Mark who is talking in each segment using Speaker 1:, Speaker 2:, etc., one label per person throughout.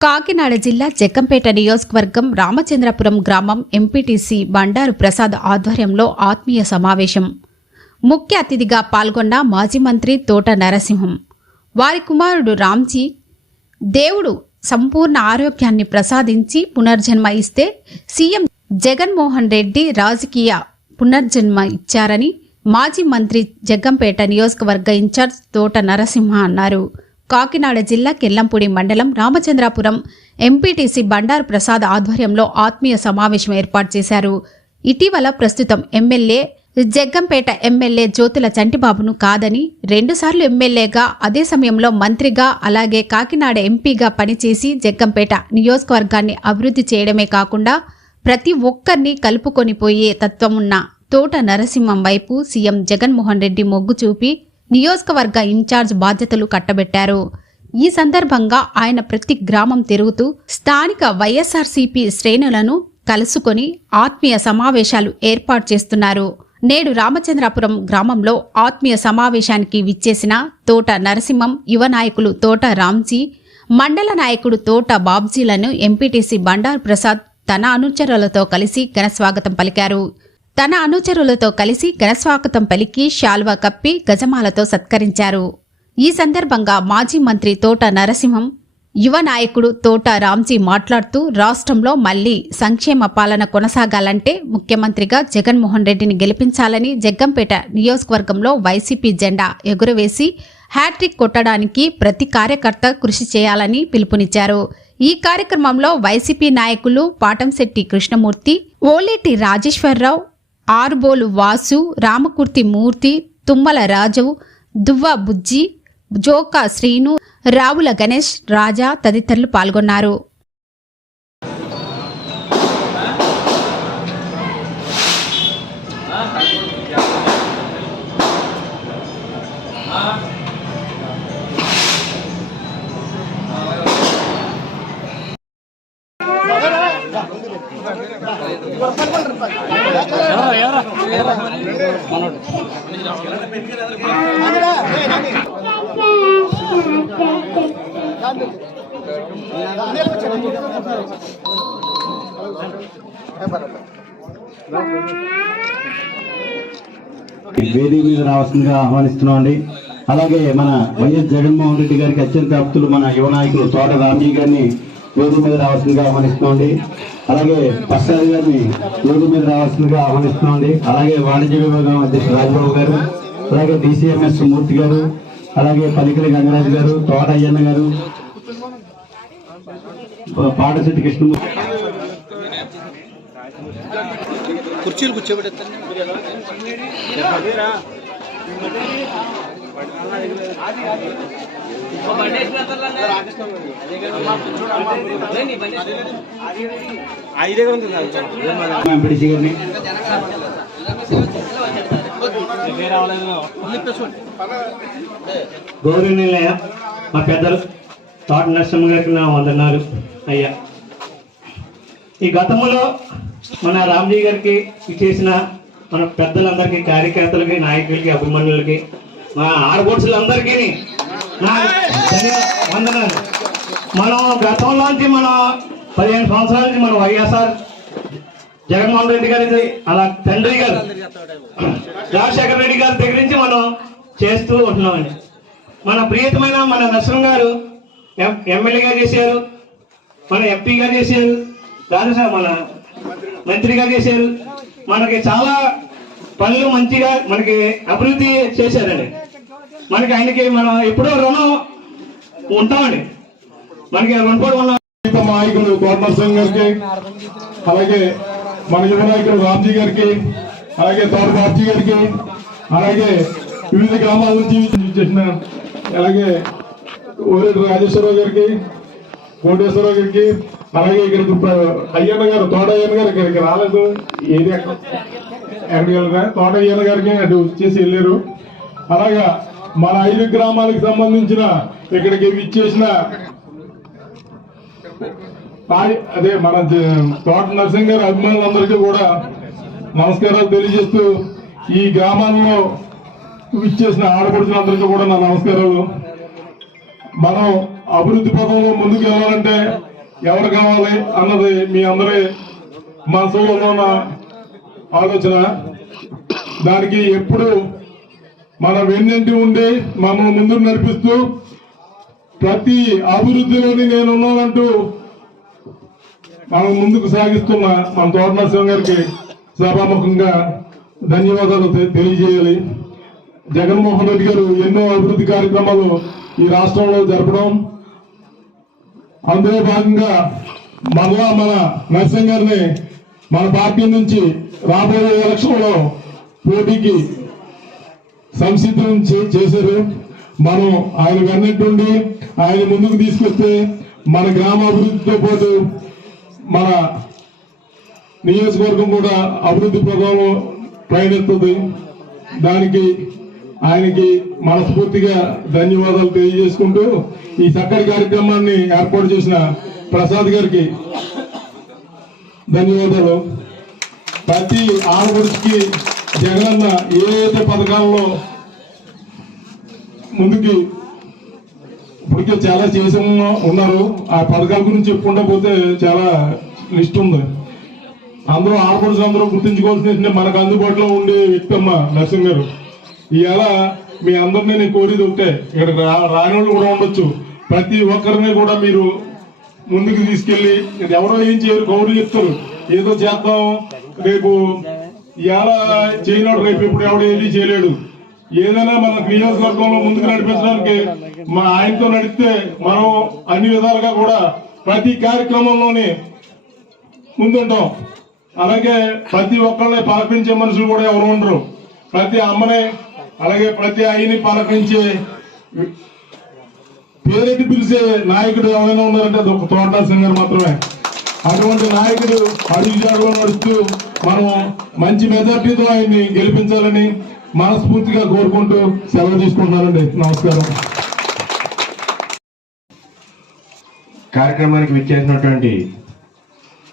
Speaker 1: కాకినాడ జిల్లా జగ్గంపేట నియోజకవర్గం రామచంద్రపురం గ్రామం ఎంపీటీసీ బండారు ప్రసాద్ ఆధ్వర్యంలో ఆత్మీయ సమావేశం. ముఖ్య అతిథిగా పాల్గొన్న మాజీ మంత్రి తోట నరసింహం. వారి కుమారుడు రామ్జీ దేవుడు సంపూర్ణ ఆరోగ్యాన్ని ప్రసాదించి పునర్జన్మ ఇస్తే సీఎం జగన్మోహన్ రెడ్డి రాజకీయ పునర్జన్మ ఇచ్చారని మాజీ మంత్రి జగ్గంపేట నియోజకవర్గ ఇన్ఛార్జ్ తోట నరసింహ అన్నారు. కాకినాడ జిల్లా కెల్లంపూడి మండలం రామచంద్రాపురం ఎంపీటీసీ బండారు ప్రసాద్ ఆధ్వర్యంలో ఆత్మీయ సమావేశం ఏర్పాటు చేశారు. ఇటీవల ప్రస్తుతం ఎమ్మెల్యే జగ్గంపేట ఎమ్మెల్యే జ్యోతుల చంటిబాబును కాదని రెండుసార్లు ఎమ్మెల్యేగా అదే సమయంలో మంత్రిగా అలాగే కాకినాడ ఎంపీగా పనిచేసి జగ్గంపేట నియోజకవర్గాన్ని అభివృద్ధి చేయడమే కాకుండా ప్రతి ఒక్కరిని కలుపుకొని పోయే తత్వం ఉన్న తోట నరసింహం వైపు సీఎం జగన్మోహన్ రెడ్డి మొగ్గు చూపి నియోజకవర్గ ఇన్ఛార్జ్ బాధ్యతలు కట్టబెట్టారు. ఈ సందర్భంగా ఆయన ప్రతి గ్రామం తిరుగుతూ స్థానిక వైఎస్ఆర్సీపీ శ్రేణులను కలుసుకొని ఆత్మీయ సమావేశాలు ఏర్పాటు చేస్తున్నారు. నేడు రామచంద్రాపురం గ్రామంలో ఆత్మీయ సమావేశానికి విచ్చేసిన తోట నరసింహం యువ నాయకులు తోట రామ్జీ మండల నాయకుడు తోట బాబ్జీలను ఎంపీటీసీ బండారు ప్రసాద్ తన అనుచరులతో కలిసి ఘనస్వాగతం పలికారు. తన అనుచరులతో కలిసి ఘనస్వాగతం పలికి శాల్వా కప్పి గజమాలతో సత్కరించారు. ఈ సందర్భంగా మాజీ మంత్రి తోట నరసింహం యువ నాయకుడు తోట రామ్జీ మాట్లాడుతూ రాష్ట్రంలో మళ్ళీ సంక్షేమ పాలన కొనసాగాలంటే ముఖ్యమంత్రిగా జగన్మోహన్ రెడ్డిని గెలిపించాలని జగ్గంపేట నియోజకవర్గంలో వైసీపీ జెండా ఎగురవేసి హ్యాట్రిక్ కొట్టడానికి ప్రతి కార్యకర్త కృషి చేయాలని పిలుపునిచ్చారు. ఈ కార్యక్రమంలో వైసీపీ నాయకులు పాటంశెట్టి కృష్ణమూర్తి ఓలేటి రాజేశ్వరరావు ఆరుబోలు వాసు రామకుర్తి మూర్తి తుమ్మల రాజు దువ్వ బుజ్జి జోకా శ్రీను రావుల గణేష్ రాజా తదితరులు పాల్గొన్నారు.
Speaker 2: వేదిక మీద రావాల్సిందిగా ఆహ్వానిస్తున్నాం అండి అలాగే మన వైఎస్ జగన్మోహన్ రెడ్డి గారికి అత్యంత ఆప్తులు మన యువ నాయకులు తోట రామజీ గారిని వేదిక మీద రావాల్సిందిగా ఆహ్వానిస్తున్నాం అండి అలాగే ప్రసాద్ గారిని వేదిక మీద రావాల్సిందిగా ఆహ్వానిస్తున్నాం అండి అలాగే వాణిజ్య విభాగం అధ్యక్షుడు రాజబాబు గారు అలాగే డిసిఎంఎస్ మూర్తి గారు అలాగే పలికలి గంగరాజు గారు తోట అయ్యన్న గారు పాటశెట్టి కృష్ణమూర్తి
Speaker 3: కుర్చీలు కూర్చోబెడతాను ఐదే ఉంది.
Speaker 4: గౌరవనీయులయ్య మా పెద్దలు తోట నరసింహ గారికి నా వందనాలు. అయ్యా. ఈ గతంలో మన రామ్జీ గారికి చేసిన మన పెద్దలందరికీ కార్యకర్తలకి నాయకులకి అభిమానులకి మా ఆడబోడ్సులందరికీ నా వందనాలు. మనం గతంలోంచి మనం పదిహేను సంవత్సరాల నుంచి మన వైఎస్ఆర్ జగన్మోహన్ రెడ్డి గారి అలా తండ్రి గారు. రాజశేఖర రెడ్డి గారి దగ్గర నుంచి మనం చేస్తూ ఉంటున్నామండి. మన ప్రియతమైన మన నరసింహ గారు ఎం- ఎమ్మెల్యేగా చేశారు. మన ఎంపీగా చేశారు. రాజశేఖర మన మంత్రిగా చేశారు. మనకి చాలా పనులు మంచిగా మనకి అభివృద్ధి చేశారండి. మనకి ఆయనకి మనం ఎప్పుడో రుణం ఉంటామండి. మనకి రుణపడి ఉన్నాం
Speaker 5: ప్రీతం నాయకులు కోట గారికి అలాగే మన యువ నాయకులు రామ్జీ గారికి అలాగే తోట బాబ్జీ గారికి అలాగే వివిధ గ్రామాల నుంచి చేసిన అలాగే ఓరేటి రాజేశ్వరరావు గారికి కోటేశ్వరరావు గారికి అలాగే ఇక్కడికి అయ్యన్న గారు తోట అయ్యన్న గారు ఇక్కడికి రాలేదు. ఏది ఎక్కడికి వెళ్ళరా? తోట అయ్యన్న గారికి అటు చేసి వెళ్ళారు. అలాగా మన ఐదు గ్రామాలకు సంబంధించిన ఇక్కడికి విచ్చేసిన అదే మన తోట నరసింహ గారి అభిమానులందరికీ కూడా నమస్కారాలు తెలియజేస్తూ ఈ గ్రామాల్లో ఇచ్చేసిన ఆడపడుచులందరికీ కూడా నా నమస్కారాలు. మనం అభివృద్ధి పథంలో ముందుకు వెళ్ళాలంటే ఎవరు కావాలి అన్నది మీ అందరి మనసులో ఉన్న ఆలోచన. దానికి ఎప్పుడు మన వెన్నంటి ఉండి మమ్మల్ని ముందుకు నడిపిస్తూ ప్రతి అభివృద్ధిలోని నేనున్నానంటూ మనం ముందుకు సాగిస్తున్న మన తోట గారికి సభాముఖంగా ధన్యవాదాలు తె- తెలియజేయాలి. జగన్మోహన్ రెడ్డి గారు ఎన్నో అభివృద్ధి కార్యక్రమాలు ఈ రాష్ట్రంలో జరపడం. అందులో భాగంగా మరలా మన నరసింహ గారిని మన పార్టీ నుంచి రాబోయే ఎలక్షన్లో పోటీకి సంసిద్ధం చేశారు. మనం ఆయన వెన్నట్టుండి ఆయన ముందుకు తీసుకొస్తే మన గ్రామాభివృద్ధితో పాటు మన నియోజకవర్గం కూడా అభివృద్ధి ప్రభావం పయనెత్తుంది. దానికి ఆయనకి మనస్ఫూర్తిగా ధన్యవాదాలు తెలియజేసుకుంటూ ఈ చక్కటి కార్యక్రమాన్ని ఏర్పాటు చేసిన ప్రసాద్ గారికి ధన్యవాదాలు. ప్రతి ఆడపడుచుకి జగనన్న ఏ పథకాల్లో ముందుకి ఇప్పటికే చాలా చేసి ఉన్నారు. ఆ పథకాల గురించి చెప్పుకుంటా పోతే చాలా లిస్ట్ ఉంది. అందరూ ఆడపడుచు అందరూ గుర్తించుకోవాల్సింది మనకు అందుబాటులో ఉండే వ్యక్తి అమ్మ నర్సింగ్ గారు. ఇవాళ మీ అందరినీ నేను కోరేది ఒకటే ఇక్కడ రాని వాళ్ళు కూడా ఉండొచ్చు. ప్రతి ఒక్కరిని కూడా మీరు ముందుకు తీసుకెళ్ళి ఎవరో ఏం చేయరు కౌరులు చెప్తారు. ఏదో చేద్దాం రేపు ఇవాళ చేయలేడు రేపు ఇప్పుడు ఎవడో ఏది చేయలేడు. ఏదైనా మన నియోజకవర్గంలో ముందుకు నడిపించడానికి మా ఆయనతో నడిస్తే మనం అన్ని విధాలుగా కూడా ప్రతి కార్యక్రమంలోని ముందుంటాం. అలాగే ప్రతి ఒక్కరిని పలకరించే మనుషులు కూడా ఎవరు ఉండరు. ప్రతి అమ్మని అలాగే ప్రతి అయ్యని పలకరించే పేరెట్టి పిలిచే నాయకుడు ఎవరైనా ఉన్నారంటే అది ఒక తోట సింగర్ మాత్రమే. అటువంటి నాయకుడు అడుగు జాడలో నడుస్తూ మనం మంచి మెజార్టీతో ఆయన్ని గెలిపించాలని మనస్ఫూర్తిగా కోరుకుంటూ సెలవు తీసుకుంటున్నానండి. నమస్కారం.
Speaker 6: కార్యక్రమానికి విచ్చేసినటువంటి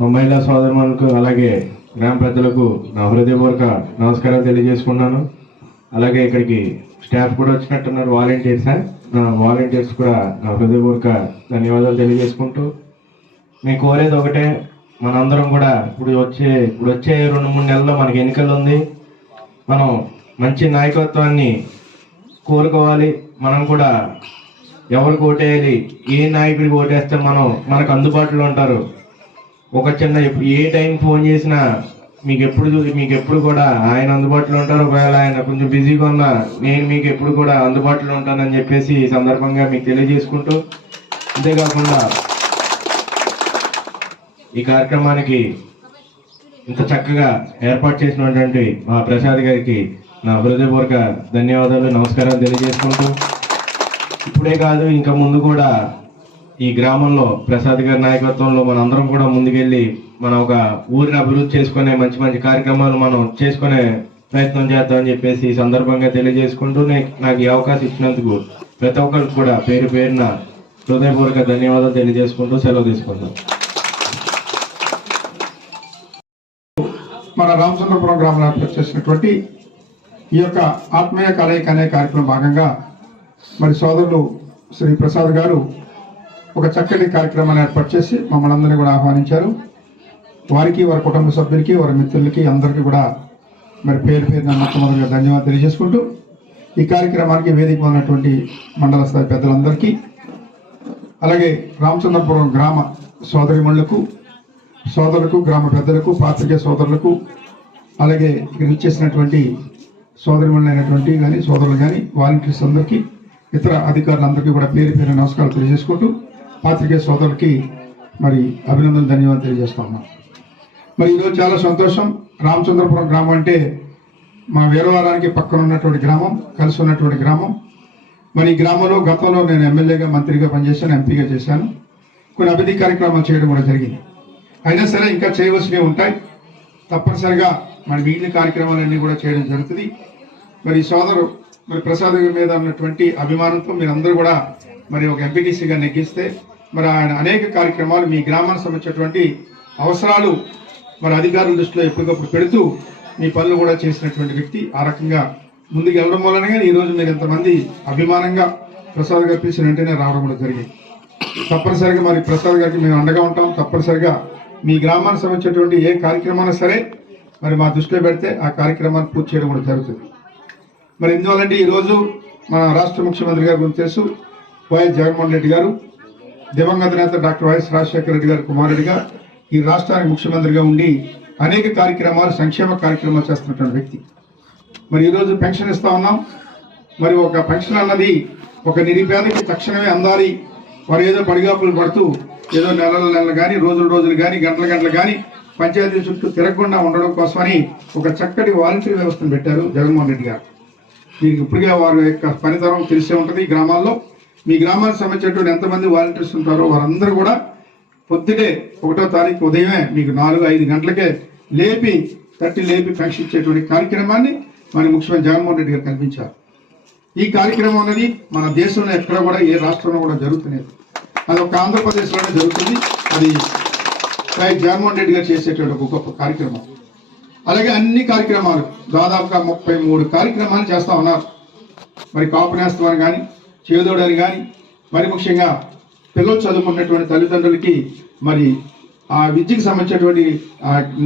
Speaker 6: మహిళా సోదరులకు అలాగే గ్రామ పెద్దలకు నా హృదయపూర్వక నమస్కారాలు తెలియజేసుకున్నాను అలాగే ఇక్కడికి స్టాఫ్ కూడా వచ్చినట్టున్నారు వాలంటీర్స్. నా వాలంటీర్స్ కూడా నా హృదయపూర్వక ధన్యవాదాలు తెలియజేసుకుంటూ మేము కోరేది ఒకటే మనందరం కూడా ఇప్పుడు వచ్చే ఇప్పుడు వచ్చే రెండు మూడు నెలల్లో మనకి ఎన్నికలు ఉంది. మనం మంచి నాయకత్వాన్ని కోరుకోవాలి. మనం కూడా ఎవరికి ఓటేయాలి ఏ నాయకుడికి ఓటేస్తే మనం మనకు అందుబాటులో ఉంటారు. ఒక చిన్న ఎప్పుడు ఏ టైం ఫోన్ చేసినా మీకు ఎప్పుడు మీకు ఎప్పుడు కూడా ఆయన అందుబాటులో ఉంటారు. ఒకవేళ ఆయన కొంచెం బిజీగా ఉన్నా నేను మీకు ఎప్పుడు కూడా అందుబాటులో ఉంటానని చెప్పేసి ఈ సందర్భంగా మీకు తెలియజేసుకుంటూ అంతేకాకుండా ఈ కార్యక్రమానికి ఇంత చక్కగా ఏర్పాటు చేసినటువంటి మా ప్రసాద్ గారికి నా హృదయపూర్వక ధన్యవాదాలు నమస్కారాలు తెలియజేసుకుంటూ ఇప్పుడే కాదు ఇంకా ముందు కూడా ఈ గ్రామంలో ప్రసాద్ గారి నాయకత్వంలో మనందరం కూడా ముందుకెళ్ళి మనం ఒక ఊరిని అభివృద్ధి చేసుకునే మంచి మంచి కార్యక్రమాలు మనం చేసుకునే ప్రయత్నం చేద్దామని చెప్పేసి ఈ సందర్భంగా తెలియజేసుకుంటూ నాకు ఈ అవకాశం ఇచ్చినందుకు ప్రతి ఒక్కరికి కూడా పేరు పేరున హృదయపూర్వక ధన్యవాదాలు తెలియజేసుకుంటూ సెలవు తీసుకుంటాం
Speaker 7: మన రామచంద్రపురం గ్రామంలో ఏర్పాటు చేసినటువంటి ఈ యొక్క ఆత్మీయ కలయిక అనే కార్యక్రమం భాగంగా మరి సోదరులు శ్రీ ప్రసాద్ గారు ఒక చక్కటి కార్యక్రమాన్ని ఏర్పాటు చేసి మమ్మల్ని అందరినీ కూడా ఆహ్వానించారు. వారికి వారి కుటుంబ సభ్యులకి వారి మిత్రులకి అందరికీ కూడా మరి పేరు పేరున మొట్టమొదటిగా ధన్యవాదాలు తెలియజేసుకుంటూ ఈ కార్యక్రమానికి వేదిక ఉన్నటువంటి మండల స్థాయి పెద్దలందరికీ అలాగే రామచంద్రపురం గ్రామ సోదరిమణులకు సోదరులకు గ్రామ పెద్దలకు పాత్రికేయ సోదరులకు అలాగే ఇక్కడ ఇచ్చేసినటువంటి సోదరిమణులైనటువంటి కానీ సోదరులు కానీ వాలంటీర్స్ అందరికీ ఇతర అధికారులందరికీ కూడా పేరు పేరు నమస్కారాలు తెలియజేసుకుంటూ పాత్రికేయ సోదరులకి మరి అభినందనలు ధన్యవాదాలు తెలియజేస్తా ఉన్నాం. మరి ఈరోజు చాలా సంతోషం. రామచంద్రపురం గ్రామం అంటే మా వీరవారానికి పక్కన ఉన్నటువంటి గ్రామం కలిసి ఉన్నటువంటి గ్రామం. మరి ఈ గ్రామంలో గతంలో నేను ఎమ్మెల్యేగా మంత్రిగా పనిచేశాను ఎంపీగా చేశాను. కొన్ని అభివృద్ధి కార్యక్రమాలు చేయడం కూడా జరిగింది. అయినా సరే ఇంకా చేయవలసినవి ఉంటాయి. తప్పనిసరిగా మన మిగిలిన కార్యక్రమాలన్నీ కూడా చేయడం జరుగుతుంది. మరి ఈ సోదరు మరి ప్రసాద్ మీద ఉన్నటువంటి అభిమానంతో మీరందరూ కూడా మరి ఒక ఎంపీటీసీగా నెగ్గిస్తే మరి ఆయన అనేక కార్యక్రమాలు మీ గ్రామానికి సంబంధించినటువంటి అవసరాలు మరి అధికారుల దృష్టిలో ఎప్పటికప్పుడు పెడుతూ మీ పనులు కూడా చేసినటువంటి వ్యక్తి. ఆ రకంగా ముందుకు వెళ్ళడం వలనగా ఈ రోజు మీరు ఇంతమంది అభిమానంగా ప్రసాద్ గారు పిలిచిన వెంటనే రావడం కూడా జరిగింది. తప్పనిసరిగా మరి ప్రసాద్ గారికి మేము అండగా ఉంటాం. తప్పనిసరిగా మీ గ్రామానికి సంబంధించినటువంటి ఏ కార్యక్రమాన్ని సరే మరి మా దృష్టిలో పెడితే ఆ కార్యక్రమాన్ని పూర్తి చేయడం కూడా జరుగుతుంది. మరి ఎందువల్లంటే ఈరోజు మన రాష్ట్ర ముఖ్యమంత్రి గారి గురించి తెలుసు. వైఎస్ జగన్మోహన్ రెడ్డి గారు దివంగత నేత డాక్టర్ వైఎస్ రాజశేఖర రెడ్డి గారు కుమారుడిగా ఈ రాష్ట్రానికి ముఖ్యమంత్రిగా ఉండి అనేక కార్యక్రమాలు సంక్షేమ కార్యక్రమాలు చేస్తున్నటువంటి వ్యక్తి. మరి ఈరోజు పెన్షన్ ఇస్తా ఉన్నాం. మరి ఒక పెన్షన్ అన్నది ఒక నిరుపేదకి తక్షణమే అందాలి. వారు ఏదో పడిగాపులు పడుతూ ఏదో నెలల నెలలు కానీ రోజులు రోజులు కానీ గంటల గంటలు కానీ పంచాయతీ చుట్టూ తిరగకుండా ఉండడం కోసమని ఒక చక్కటి వాలంటరీ వ్యవస్థను పెట్టారు జగన్మోహన్ రెడ్డి గారు. మీకు ఇప్పటికే వారి యొక్క పనితరం తెలిసే ఉంటుంది. ఈ గ్రామాల్లో మీ గ్రామానికి సంబంధించినటువంటి ఎంతమంది వాలంటీర్స్ ఉంటారో వారందరూ కూడా పొద్దుటే ఒకటో తారీఖు ఉదయమే మీకు నాలుగు ఐదు గంటలకే లేపి తట్టి లేపి పెన్షన్ ఇచ్చేటువంటి కార్యక్రమాన్ని మన ముఖ్యమంత్రి జగన్మోహన్ రెడ్డి గారు కల్పించారు. ఈ కార్యక్రమం అనేది మన దేశంలో ఎక్కడ కూడా ఏ రాష్ట్రంలో కూడా జరుగుతున్నది అది ఒక ఆంధ్రప్రదేశ్లోనే జరుగుతుంది. అది వైఎస్ జగన్మోహన్ రెడ్డి గారు చేసేటువంటి ఒక గొప్ప కార్యక్రమం. అలాగే అన్ని కార్యక్రమాలు దాదాపుగా ముప్పై మూడు కార్యక్రమాలు చేస్తూ ఉన్నారు. మరి కాపు కానీ చేదోడని కానీ మరి ముఖ్యంగా పిల్లలు చదువుకున్నటువంటి తల్లిదండ్రులకి మరి ఆ విద్యకు సంబంధించినటువంటి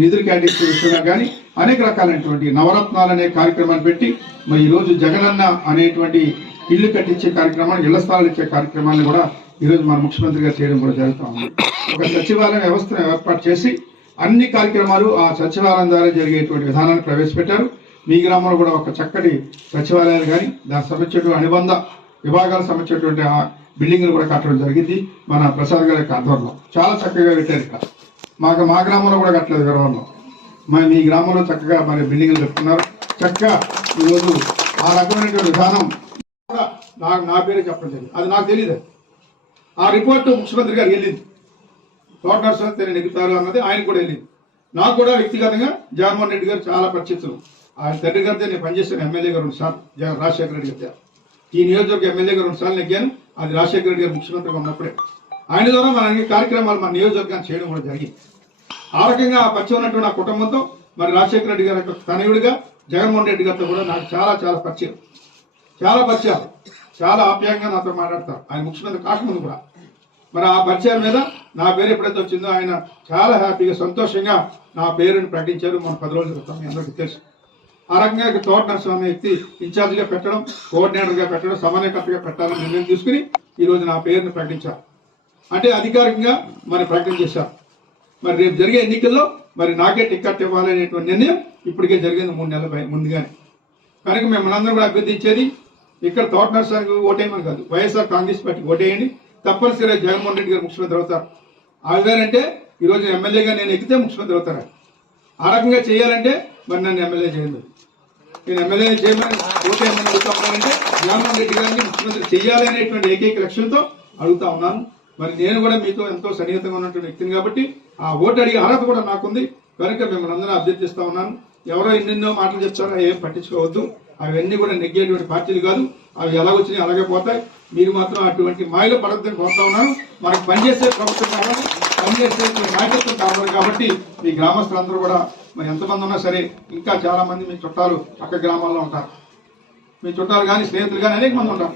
Speaker 7: నిధులు కేటాయించే విషయంలో కానీ అనేక రకాలైనటువంటి నవరత్నాలు అనే కార్యక్రమాన్ని పెట్టి మరి ఈరోజు జగనన్న అనేటువంటి ఇల్లు కట్టించే కార్యక్రమాన్ని ఇళ్ళ స్థలాలు ఇచ్చే కార్యక్రమాన్ని కూడా ఈరోజు మన ముఖ్యమంత్రి గారు చేయడం కూడా జరుగుతూ ఉంది. ఒక సచివాలయం వ్యవస్థను ఏర్పాటు చేసి అన్ని కార్యక్రమాలు ఆ సచివాలయం ద్వారా జరిగేటువంటి విధానాన్ని ప్రవేశపెట్టారు. మీ గ్రామంలో కూడా ఒక చక్కటి సచివాలయాలు కానీ దానికి సంబంధించినటువంటి అనుబంధ విభాగాలకు సంబంధించినటువంటి ఆ బిల్డింగ్లు కూడా కట్టడం జరిగింది మన ప్రసాద్ గారి యొక్క ఆధ్వర్యంలో. చాలా చక్కగా పెట్టారు ఇక్కడ. మాకు మా గ్రామంలో కూడా కట్టలేదు గర్వంలో మరి మీ గ్రామంలో చక్కగా మరి బిల్డింగ్లు పెట్టుకున్నారు. చక్కగా ఈరోజు ఆ రకమైనటువంటి విధానం కూడా నాకు నా పేరే చెప్పడం జరిగింది. అది నాకు తెలియదు ఆ రిపోర్టు ముఖ్యమంత్రి గారికి వెళ్ళింది. తోట నరసింహ నెగ్గుతారు అన్నది ఆయన కూడా వెళ్ళింది. నాకు కూడా వ్యక్తిగతంగా జగన్మోహన్ రెడ్డి గారు చాలా పరిచితులు. ఆయన తండ్రి గారితో నేను పనిచేస్తాను ఎమ్మెల్యే గారు సార్ జగన్ రాజశేఖర రెడ్డి గారు ఈ నియోజకవర్గ ఎమ్మెల్యే గారు రెండుసార్లు నెగ్గాను అది రాజశేఖర రెడ్డి గారు ముఖ్యమంత్రిగా ఉన్నప్పుడే. ఆయన ద్వారా మన అన్ని కార్యక్రమాలు మన నియోజకవర్గాన్ని చేయడం కూడా జరిగింది. ఆ రకంగా ఆ పరిచయం ఉన్నటువంటి నా కుటుంబంతో మరి రాజశేఖర రెడ్డి గారి యొక్క తనయుడిగా జగన్మోహన్ రెడ్డి గారితో కూడా నాకు చాలా చాలా పరిచయం. చాలా పరిచయాలు. చాలా ఆప్యాయంగా నాతో మాట్లాడతారు. ఆయన ముఖ్యమంత్రి కాకముందు కూడా. మరి ఆ పరిచయం మీద నా పేరు ఎప్పుడైతే వచ్చిందో ఆయన చాలా హ్యాపీగా సంతోషంగా నా పేరుని ప్రకటించారు. మన పది రోజుల క్రితం మీ అందరికీ తెలుసు. ఆ రకంగా తోట నరసింహ వ్యక్తి ఇన్ఛార్జిగా పెట్టడం కోఆర్డినేటర్గా పెట్టడం సమన్వయకర్తగా పెట్టాలని నిర్ణయం తీసుకుని ఈరోజు నా పేరుని ప్రకటించారు. అంటే అధికారికంగా మరి ప్రకటన చేశారు. మరి రేపు జరిగే ఎన్నికల్లో మరి నాకే టికెట్ ఇవ్వాలనేటువంటి నిర్ణయం ఇప్పటికే జరిగింది మూడు నెలల పై- ముందుగానే. కనుక మేము మనందరం కూడా అభ్యర్థించేది ఇక్కడ తోట నరసింహ ఓటేయమని కాదు. వైఎస్ఆర్ కాంగ్రెస్ పార్టీకి ఓటేయండి. తప్పనిసరిగా జగన్మోహన్ రెడ్డి గారు ముఖ్యమంత్రి అవుతారు. ఆగారంటే ఈరోజు ఎమ్మెల్యేగా నేను ఎక్కితే ముఖ్యమంత్రి అవుతారా. ఆ రకంగా చేయాలంటే మరి నన్ను ఎమ్మెల్యే చేయండి నేను ఎమ్మెల్యే చేయమని ఓటేయమని అడుగుతామంటే జగన్మోహన్ రెడ్డి గారిని ముఖ్యమంత్రి చేయాలి అనేటువంటి ఏకైక లక్ష్యంతో అడుగుతా ఉన్నాను. మరి నేను కూడా మీతో ఎంతో సన్నిహితంగా ఉన్నటువంటి వ్యక్తిని కాబట్టి ఆ ఓటు అడిగే అర్హత కూడా నాకుంది. కనుక మిమ్మల్ని అందరూ అభ్యర్థిస్తా ఉన్నాను. ఎవరో ఎన్నెన్నో మాటలు చెప్తారో ఏం పట్టించుకోవద్దు. అవన్నీ కూడా నెగ్గేటువంటి పార్టీలు కాదు. అవి ఎలా వచ్చినాయి అలాగే పోతాయి. మీరు మాత్రం అటువంటి మాయలో పడద్దని కోరుతా ఉన్నాను. మనకు పనిచేసే ప్రభుత్వం కావాలి పనిచేసే నాయకత్వం కావాలి కాబట్టి మీ గ్రామస్తులందరూ కూడా మరి ఎంతమంది ఉన్నా సరే ఇంకా చాలా మంది మీ చుట్టాలు పక్క గ్రామాల్లో ఉంటారు. మీ చుట్టాలు కానీ స్నేహితులు కానీ అనేక మంది ఉంటారు.